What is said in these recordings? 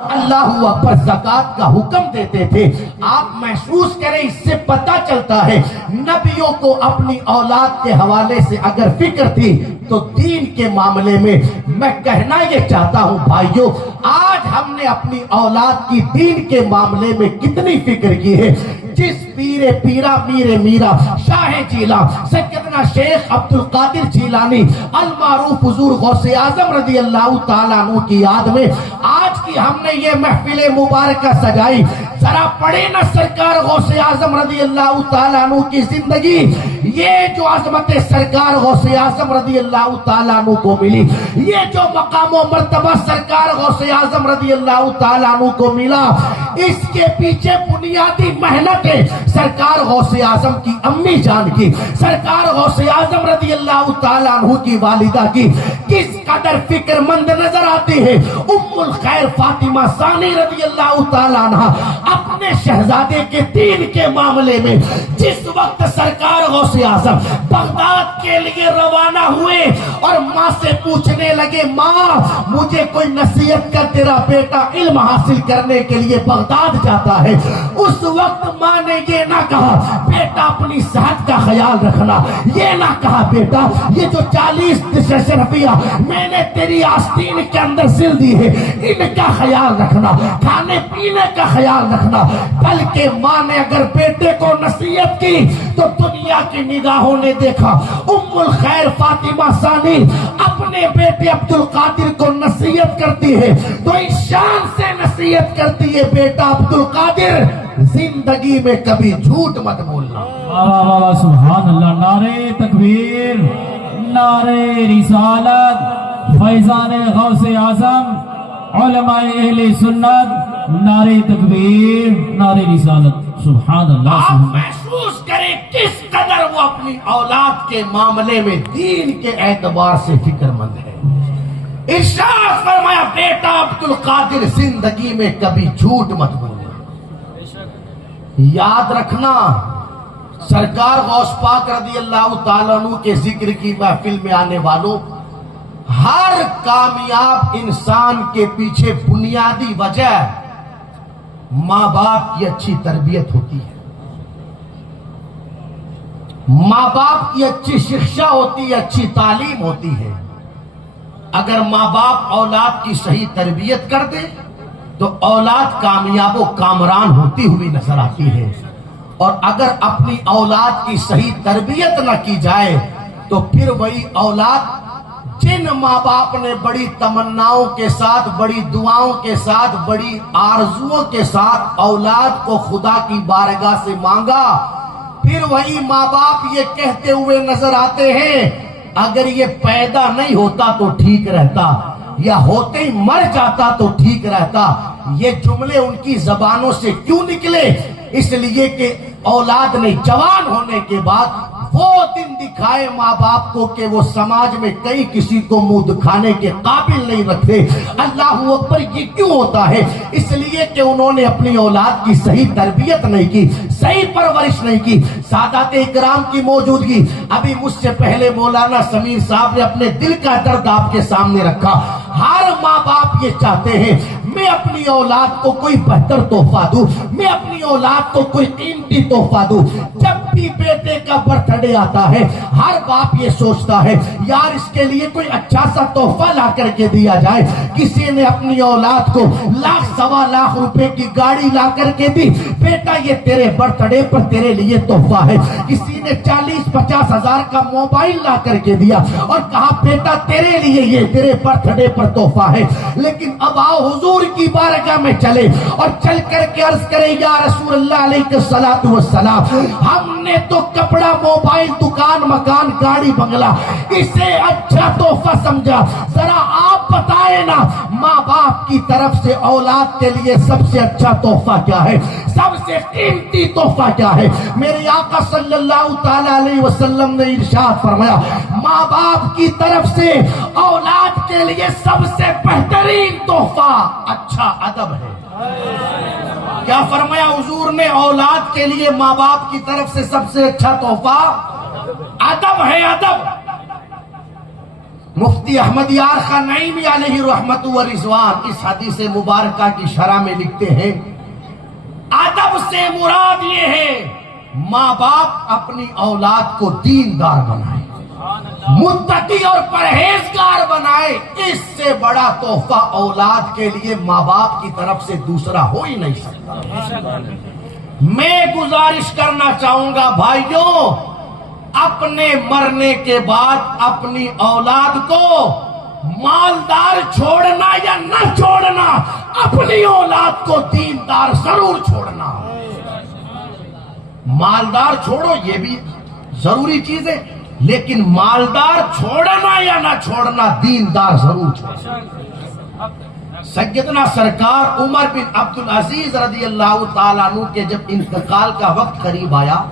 اللہ اکبر زکات کا حکم دیتے تھے. آپ محسوس کریں، اس سے پتہ چلتا ہے نبیوں کو اپنی اولاد کے حوالے سے اگر فکر تھی تو دین کے معاملے میں میں کہنا یہ چاہتا ہوں بھائیوں، آج ہم نے اپنی اولاد کی دین کے معاملے میں کتنی فکر کی ہے. جس پیرا میرا شاہ جیلا سیدنا شیخ عبد القادر جیلانی المعروف حضور غوث اعظم رضی اللہ تعالیٰ عنہ کی یاد میں آج کی ہم نے یہ محفل مبارکہ سجائی. ذرا پڑھے نا سرکار غوث اعظم رضی اللہ تعالیٰ عنہ کی زندگی. یہ جو عظمت سرکار غوث اعظم رضی اللہ تعالیٰ عنہ کو ملی، یہ جو مقام و مرتبہ سرکار غوث اعظم رضی اللہ تعالیٰ عنہ کو ملا، اس کے پیچھے بنیادی محنت سرکار غوث اعظم کی امی جان کی، سرکار غوث اعظم رضی اللہ تعالیٰ عنہ کی والدہ کی کس قدر فکر مند نظر آتی ہے. ام الخیر فاطمہ ثانی رضی اللہ تعالیٰ عنہ اپنے شہزادے کے دین کے معاملے میں جس وقت سرکار غوث اعظم بغداد کے لیے روانہ ہوئے اور ماں سے پوچھنے لگے، ماں مجھے کوئی نصیحت کر، تیرا بیٹا علم حاصل کرنے کے لیے بغداد جاتا ہے. اس وقت ماں نے یہ نہ کہا بیٹا اپنی صحت کا خیال رکھنا، یہ نہ کہا بیٹا یہ جو 40 روپیہ میں نے تیری آستین کے اندر سل دی ہے ان کا خیال رکھنا، کھانے پینے کا خیال رکھنا. بلکہ ماں نے اگر بیٹے کو نصیحت کی تو دنیا کی نگاہوں نے دیکھا ام الخیر فاطمہ ثانی اپنے بیٹے عبد القادر کو نصیحت کرتی ہے تو اس شان سے نصیحت کرتی ہے، بیٹا عبد القادر زندگی میں کبھی جھوٹ مت بولنا. سبحان اللہ. نعرہ تکبیر، نعرہ رسالت، فیضان غوث اعظم، علماء اہل سنت، نعرہ تکبیر، نعرہ رسالت. سبحان اللہ. آپ محسوس کریں کس قدر وہ اپنی اولاد کے معاملے میں دین کے اعتبار سے فکر مند ہے. ارشاد فرمایا بیٹا عبد القادر زندگی میں کبھی جھوٹ مت بولنا. یاد رکھنا سرکار غوث پاک رضی اللہ تعالیٰ عنہ کے ذکر کی محفل میں آنے والوں، ہر کامیاب انسان کے پیچھے بنیادی وجہ ماں باپ کی اچھی تربیت ہوتی ہے، ماں باپ کی اچھی شکشا ہوتی ہے، اچھی تعلیم ہوتی ہے. اگر ماں باپ اولاد کی صحیح تربیت کر دے تو اولاد کامیاب و کامران ہوتی ہوئی نظر آتی ہے. اور اگر اپنی اولاد کی صحیح تربیت نہ کی جائے تو پھر وہی اولاد جن ماں باپ نے بڑی تمناؤں کے ساتھ، بڑی دعاؤں کے ساتھ، بڑی آرزوؤں کے ساتھ اولاد کو خدا کی بارگاہ سے مانگا، پھر وہی ماں باپ یہ کہتے ہوئے نظر آتے ہیں اگر یہ پیدا نہیں ہوتا تو ٹھیک رہتا، یا ہوتے ہی مر جاتا تو ٹھیک رہتا. یہ جملے ان کی زبانوں سے کیوں نکلے؟ اس لیے کہ اولاد نے جوان ہونے کے بعد وہ دن دکھائے ماں باپ کو کہ وہ سماج میں کئی کسی کو منہ دکھانے کے قابل نہیں رکھتے. اللہ اکبر. یہ کیوں ہوتا ہے؟ اس لیے کہ انہوں نے اپنی اولاد کی صحیح تربیت نہیں کی، صحیح پرورش نہیں کی. سادات اکرام کی موجودگی، ابھی مجھ سے پہلے مولانا سمیر صاحب نے اپنے دل کا درد آپ کے سامنے رکھا. ہر ماں باپ یہ چاہتے ہیں میں اپنی اولاد کو کوئی بہتر تحفہ دوں، میں اپنی اولاد کو کوئی قیمتی تحفہ دوں. جب بھی بیٹے کا برتھ ڈے آتا ہے ہر باپ یہ سوچتا ہے یار اس کے لیے کوئی اچھا سا تحفہ لا کر کے دیا جائے. کسی نے اپنی اولاد کو 1,00,000 روپے کی گاڑی لا کر کے دی، بیٹا یہ تیرے برتھ ڈے پر تیرے لیے تحفہ ہے. کسی نے 40-50 ہزار کا موبائل لا کر کے دیا اور کہا بیٹا تیرے لیے یہ تیرے برتھ ڈے پر تحفہ ہے. لیکن اب آؤ حضور کی بارگاہ میں چلے اور چل کر کے عرض کرے یا رسول اللہ علیہ الصلوۃ والسلام، ہم نے تو کپڑا، موبائل، دکان، مکان، گاڑی، بنگلہ اسے اچھا تحفہ سمجھا. ذرا آپ بتائیں نا ماں باپ کی طرف سے اولاد کے لیے سب سے اچھا تحفہ کیا ہے، سب سے قیمتی تحفہ کیا ہے؟ میرے آقا صلی اللہ تعالی علیہ وسلم نے ارشاد فرمایا ماں باپ کی طرف سے اولاد کے لیے سب سے بہترین تحفہ اچھا ادب ہے. کیا فرمایا حضور نے؟ اولاد کے لیے ماں باپ کی طرف سے سب سے اچھا تحفہ ادب ہے. ادب. مفتی احمد یار خان نعیمی علیہ رحمت و رضوان اس حدیث مبارکہ کی شرح میں لکھتے ہیں، ادب سے مراد یہ ہے ماں باپ اپنی اولاد کو دیندار بنائے، متقی اور پرہیزگار بنائے۔ اس سے بڑا تحفہ اولاد کے لیے ماں باپ کی طرف سے دوسرا ہو ہی نہیں سکتا۔ میں گزارش کرنا چاہوں گا بھائیوں، اپنے مرنے کے بعد اپنی اولاد کو مالدار چھوڑنا یا نہ چھوڑنا، اپنی اولاد کو دیندار ضرور چھوڑنا۔ مالدار چھوڑو یہ بھی ضروری چیز ہے، لیکن مالدار چھوڑنا یا نہ چھوڑنا، دیندار ضرور چھوڑنا۔ سیدنا سرکار عمر بن عبدالعزیز رضی اللہ تعالیٰ عنہ کے جب انتقال کا وقت قریب آیا،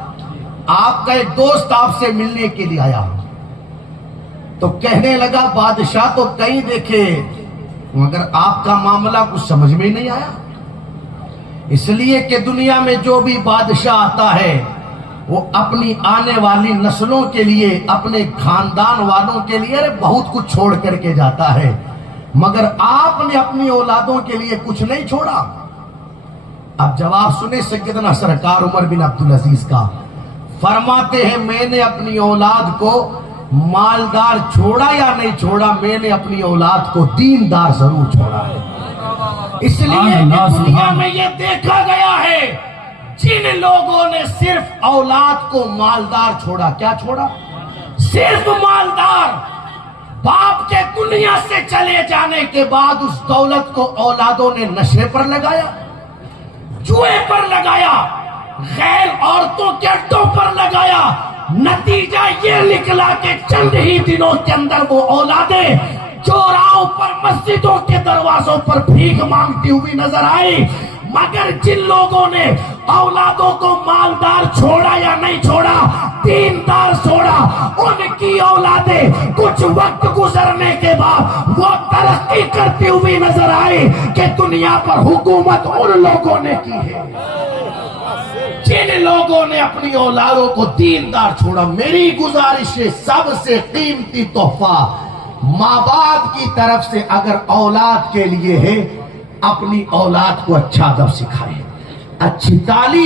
آپ کا ایک دوست آپ سے ملنے کے لیے آیا تو کہنے لگا بادشاہ تو کہیں دیکھے مگر آپ کا معاملہ کچھ سمجھ میں نہیں آیا، اس لیے کہ دنیا میں جو بھی بادشاہ آتا ہے وہ اپنی آنے والی نسلوں کے لیے، اپنے خاندان والوں کے لیے بہت کچھ چھوڑ کر کے جاتا ہے، مگر آپ نے اپنی اولادوں کے لیے کچھ نہیں چھوڑا۔ اب جواب سنیں سیدنا سرکار عمر بن عبدالعزیز کا، فرماتے ہیں میں نے اپنی اولاد کو مالدار چھوڑا یا نہیں چھوڑا، میں نے اپنی اولاد کو دیندار ضرور چھوڑا ہے۔ اس لیے کہ دنیا میں یہ دیکھا گیا ہے جن لوگوں نے صرف اولاد کو مالدار چھوڑا، کیا چھوڑا؟ صرف مالدار، باپ کے دنیا سے چلے جانے کے بعد اس دولت کو اولادوں نے نشے پر لگایا، جوئے پر لگایا، غیر عورتوں کے اڈوں پر لگایا۔ نتیجہ یہ نکلا کہ چند ہی دنوں کے اندر وہ اولادیں چوراہوں پر، مسجدوں کے دروازوں پر بھیک مانگتی ہوئی نظر آئی۔ مگر جن لوگوں نے اولادوں کو مالدار چھوڑا یا نہیں چھوڑا، دیندار چھوڑا، ان کی اولادیں کچھ وقت گزرنے کے بعد وہ ترقی کرتی ہوئی نظر آئی کہ دنیا پر حکومت ان لوگوں نے کی ہے جن لوگوں نے اپنی اولادوں کو دیندار چھوڑا۔ میری گزارش ہے سب سے قیمتی تحفہ ماں باپ کی طرف سے اگر اولاد کے لیے ہے، اپنی اولاد کو اچھا ادب سکھائے، اچھی تعلیم